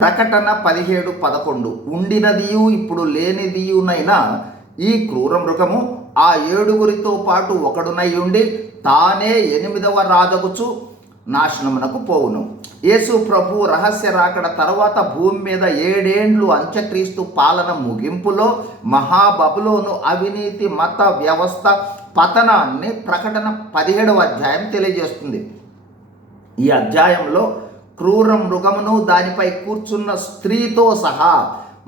ప్రకటన 17:11 ఉండినదియు ఇప్పుడు లేనిదియునైనా ఈ క్రూర మృగము ఆ ఏడుగురితో పాటు ఒకడునై ఉండి తానే 8వ రాజగుచు నాశనమునకు పోవును. యేసు ప్రభు రహస్య రాకడ తర్వాత భూమి మీద 7 ఏండ్లు అంత్యక్రీస్తు పాలన ముగింపులో మహాబబులోను అవినీతి మత వ్యవస్థ పతనాన్ని ప్రకటన 17వ అధ్యాయం తెలియజేస్తుంది. ఈ అధ్యాయంలో క్రూర మృగమును దానిపై కూర్చున్న స్త్రీతో సహా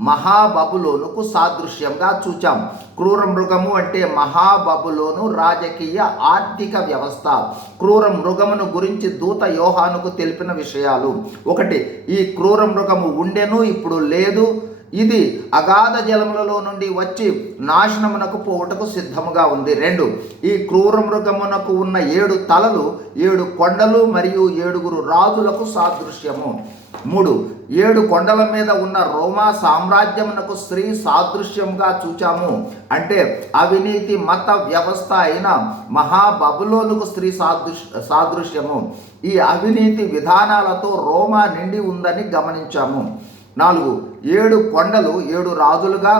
మహాబబులోనుకు సాదృశ్యంగా చూచాం. క్రూర మృగము అంటే మహాబబులోను రాజకీయ ఆర్థిక వ్యవస్థ. క్రూర మృగమును గురించి దూత యోహానుకు తెలిపిన విషయాలు: 1. ఈ క్రూర మృగము ఉండెను, ఇప్పుడు లేదు. ఇది అగాధ జలములలో నుండి వచ్చి నాశనమునకు పోవుటకు సిద్ధముగా ఉంది. 2. ఈ క్రూర మృగమునకు ఉన్న 7 తలలు 7 కొండలు మరియు 7 రాజులకు సాదృశ్యము. 3. 7 కొండల మీద ఉన్న రోమా సామ్రాజ్యమునకు స్త్రీ సాదృశ్యంగా చూచాము. అంటే అవినీతి మత వ్యవస్థ అయిన మహాబబులోనుకు స్త్రీ సాదృశ్యము. ఈ అవినీతి విధానాలతో రోమా నిండి ఉందని గమనించాము. 4. 7 కొండలు 7 రాజులుగా,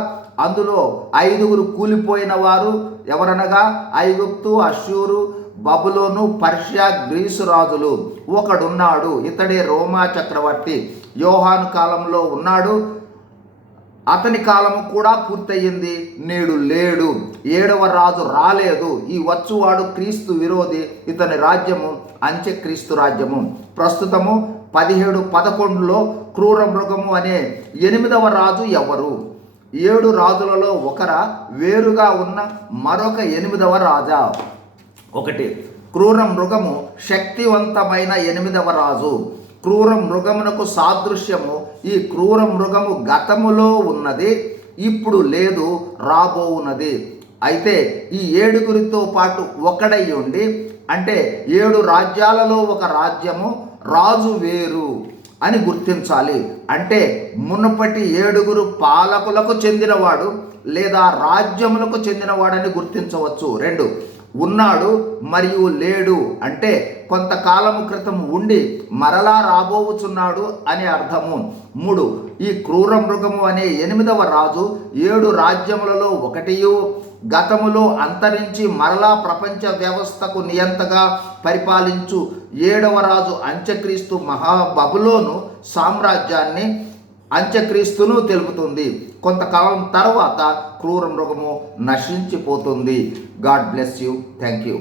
అందులో 5 కూలిపోయిన వారు ఎవరనగా ఐగుప్తు, అష్షూరు, బబులోను, పర్షియా, గ్రీసు రాజులు. ఒకడున్నాడు, ఇతడే రోమా చక్రవర్తి. యోహాను కాలంలో ఉన్నాడు, అతని కాలము కూడా పూర్తయింది, నేడు లేడు. 7వ రాజు రాలేదు. ఈ వచ్చువాడు క్రీస్తు విరోధి. ఇతని రాజ్యము అంత్యక్రీస్తు రాజ్యము. ప్రస్తుతము 17:11లో క్రూర మృగము అనే 8వ రాజు ఎవరు? 7 రాజులలో ఒకరా, వేరుగా ఉన్న మరొక 8వ రాజా? 1. క్రూర మృగము శక్తివంతమైన 8వ రాజు. క్రూర మృగమునకు సాదృశ్యము. ఈ క్రూర మృగము గతములో ఉన్నది, ఇప్పుడు లేదు, రాబోవున్నది. అయితే ఈ 7గురితో పాటు ఒకడై ఉండి, అంటే 7 రాజ్యాలలో ఒక రాజ్యము, రాజు వేరు అని గుర్తించాలి. అంటే మునుపటి 7 పాలకులకు చెందినవాడు లేదా రాజ్యములకు చెందినవాడని గుర్తించవచ్చు. 2. ఉన్నాడు మరియు లేడు అంటే కొంతకాలము క్రితం ఉండి మరలా రాబోవుచున్నాడు అని అర్థము. 3. ఈ క్రూర మృగము అనే 8వ రాజు 7 రాజ్యములలో ఒకటియు, గతములో అంతరించి మరలా ప్రపంచ వ్యవస్థకు నియంతగా పరిపాలించు 7వ రాజు అంత్యక్రీస్తు మహాబబులోను సామ్రాజ్యాన్ని, అంత్యక్రీస్తును తెలుపుతుంది. కొంతకాలం తర్వాత క్రూర మృగము నశించిపోతుంది. God bless you. Thank you.